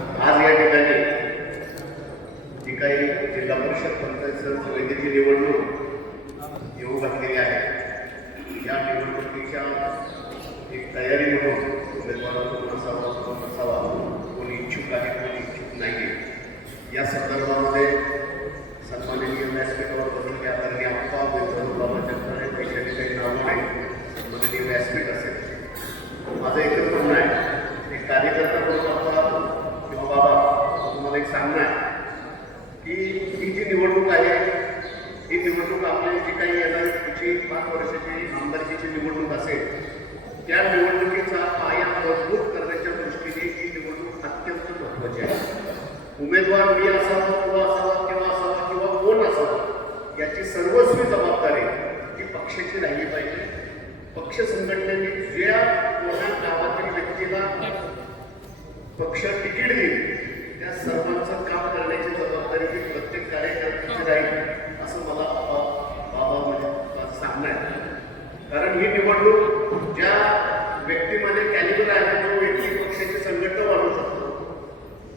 आज या ठिकाणी जी काही जिल्हा परिषद, पंचायत समितीची निवडणूक येऊ घातलेली आहे. या निवडणुकीच्या एक तयारी म्हणून उमेदवाराचा कोण असावा नसावा कोणी इच्छुक आहे, कोणी इच्छुक नाही या संदर्भामध्ये सन्माननीय व्यासपीठावर महत्वाची आहे उमेदवार मी असावा किंवा असावा किंवा असावा किंवा कोण असावा याची सर्वस्वी जबाबदारी ही पक्षाची राहिली पाहिजे. पक्ष संघटनेने ज्या कोणा गावातील व्यक्तीला पक्ष तिकीट देईल त्या सर्वांचं काम करण्याची जबाबदारी ही प्रत्येक कार्यकर्त्याची राहील असं मला बा- बाबा म्हणजे सांगणं आहे. कारण ही निवडणूक ज्या व्यक्तीमध्ये कॅलिबर आहे तो व्यक्ती पक्षाची संघटना वाढवू शकतो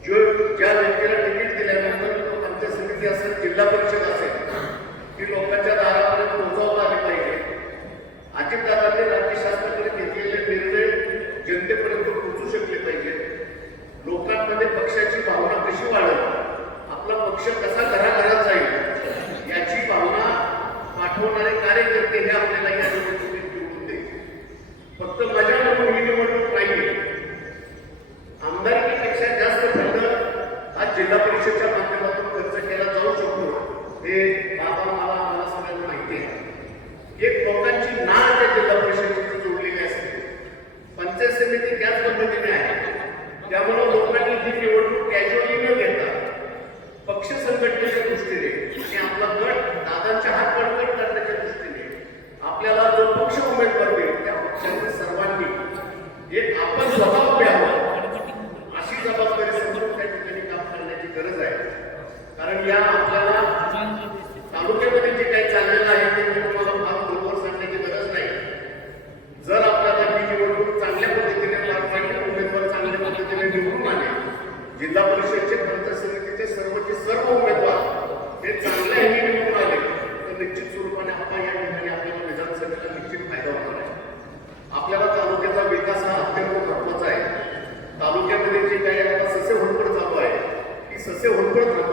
जो ज्या व्यक्तीला तिकीट दिल्यानंतर तो पंचायत समिती असेल जिल्हा परिषद असेल ती लोकांच्या दारापर्यंत पोहोचवता आली पाहिजे अजितदादांनी राज्य शासनाकडे घेतलेले निर्णय जनतेपर्यंत पोहोचू शकले पाहिजेत. लोकांमध्ये पक्षाची भावना कशी वाढेल? आपला पक्ष कसा घराघरात जाईल याची भावना पाठवणारे कार्यकर्ते हे आपल्याला या निवडणुकीत निवडून देतील फक्त मजा म्हणून ही निवडणूक नाही आमदारकीपेक्षा जास्त खर्च हा जिल्हा परिषदच्या माध्यमातून खर्च केला जाऊ शकतो हे बाबा मला आम्हाला सगळ्यांना माहिती आहे एक लोकांची नाळ त्या जिल्हा परिषदेची जोडलेली असते पंचायत समिती त्याच पद्धतीने आहे त्यामुळे लोकांनी ही निवडणूक कॅज्युअली न घेता पक्ष संघटनेच्या दृष्टीने आणि आपला गट दादांच्या हात बळकट करण्याच्या दृष्टीने आपल्याला जो पक्ष उमेदवार देईल त्या पक्षाने सर्वांनी एक आपण स्वतः उभे आहोत अशी जबाबदारी समजून त्या ठिकाणी काम करण्याची गरज आहे कारण या आपल्याला तालुक्यामध्ये जे काही चाललेलं आहे ते मी तुम्हाला फार बरोबर सांगण्याची गरज नाही. जर आपल्याला ही निवडणूक चांगल्या पद्धतीने पार पाडली उमेदवार चांगल्या पद्धतीने निवडून आले जिल्हा परिषदचे पंचायत समितीचे सर्वचे सर्व उमेदवार हे चांगल्या ह्याने निवडून आले तर निश्चित स्वरूपाने आपण या ठिकाणी आपल्याला विधानसभेला निश्चित फायदा होणार आहे. आपल्याला तालुक्याचा विकास हा अत्यंत महत्त्वाचा आहे. तालुक्यामध्ये जे काही आता ससे होडपड चालू आहे ती ससे होडपड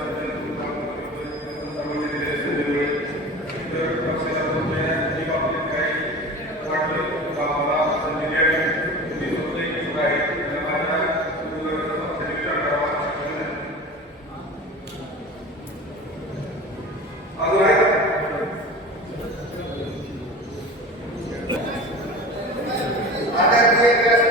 gracias.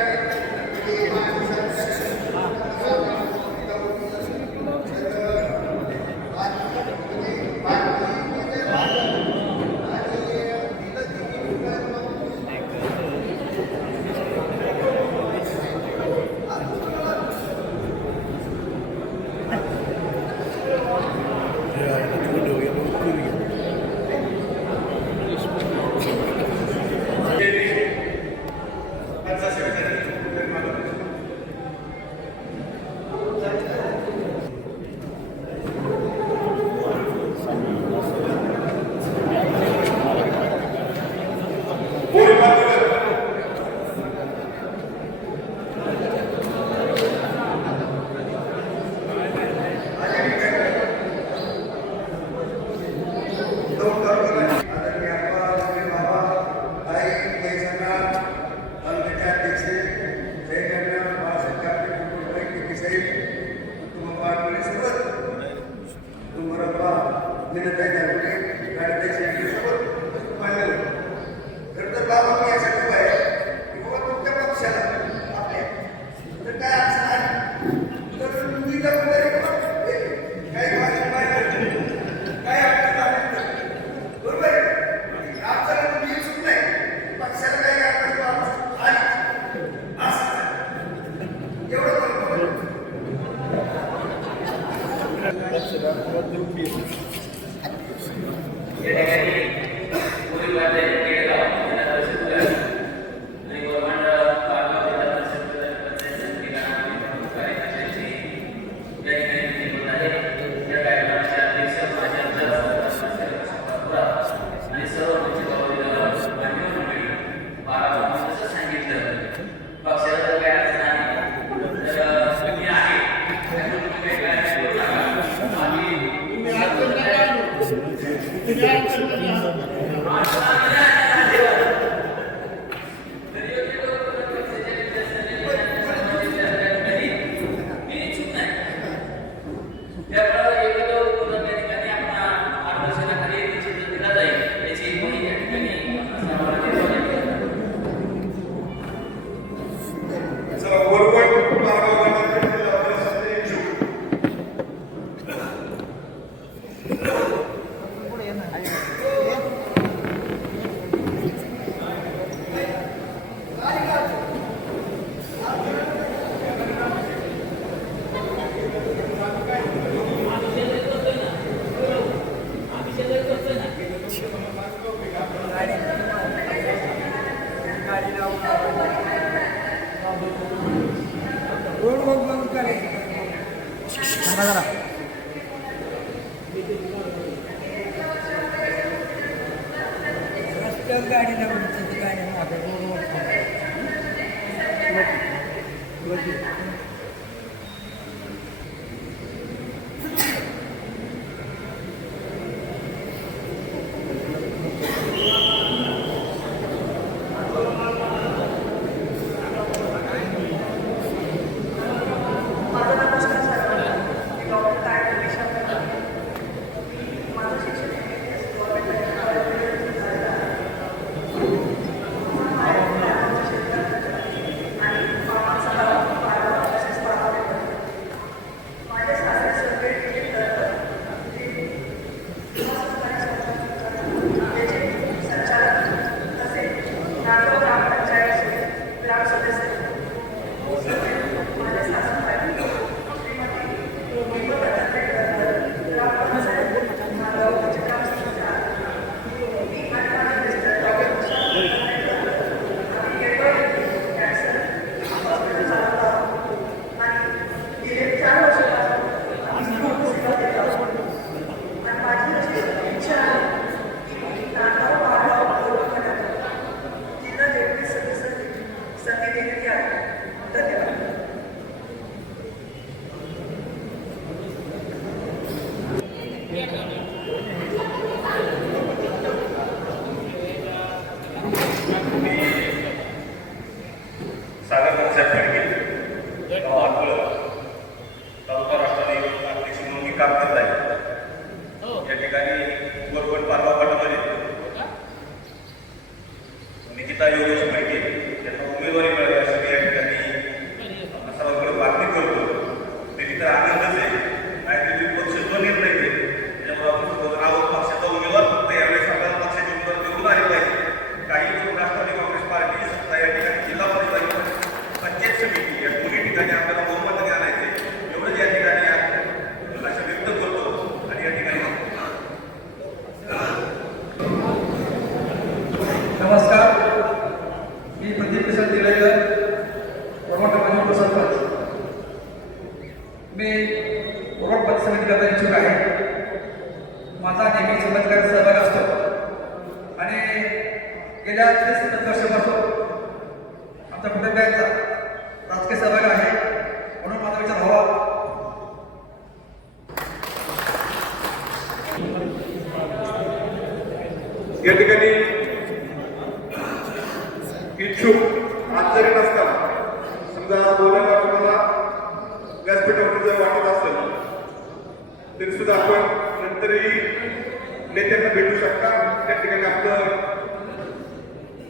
चला ಹೋಗ್ಬೇಕಾರೆ 加油！गेल्या तीस वर्षापासून आमच्या कुटुंबियांचा राजकीय सहभाग आहे म्हणून माझा विचार या ठिकाणी इच्छुक आज जरी नसताना समजा बोलायला तुम्हाला व्यासपीठावर जर वाटत असेल तरी सुद्धा आपण नंतरही नेत्यांना भेटू शकता. त्या ठिकाणी आपलं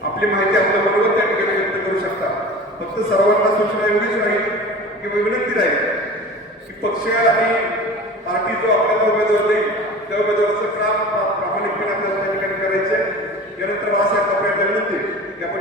आपली माहिती आपल्या बरोबर त्या ठिकाणी व्यक्त करू शकता फक्त सर्वांना सूचना एवढीच राहील किंवा विनंती राहील की पक्ष आणि पार्टी जो आपल्याला उमेदवार देईल त्या उमेदवाराचं काम प्रामाणिकपणे आपल्याला त्या ठिकाणी करायचं आहे यानंतर बाळासाहेब आपल्याला विनंती की आपण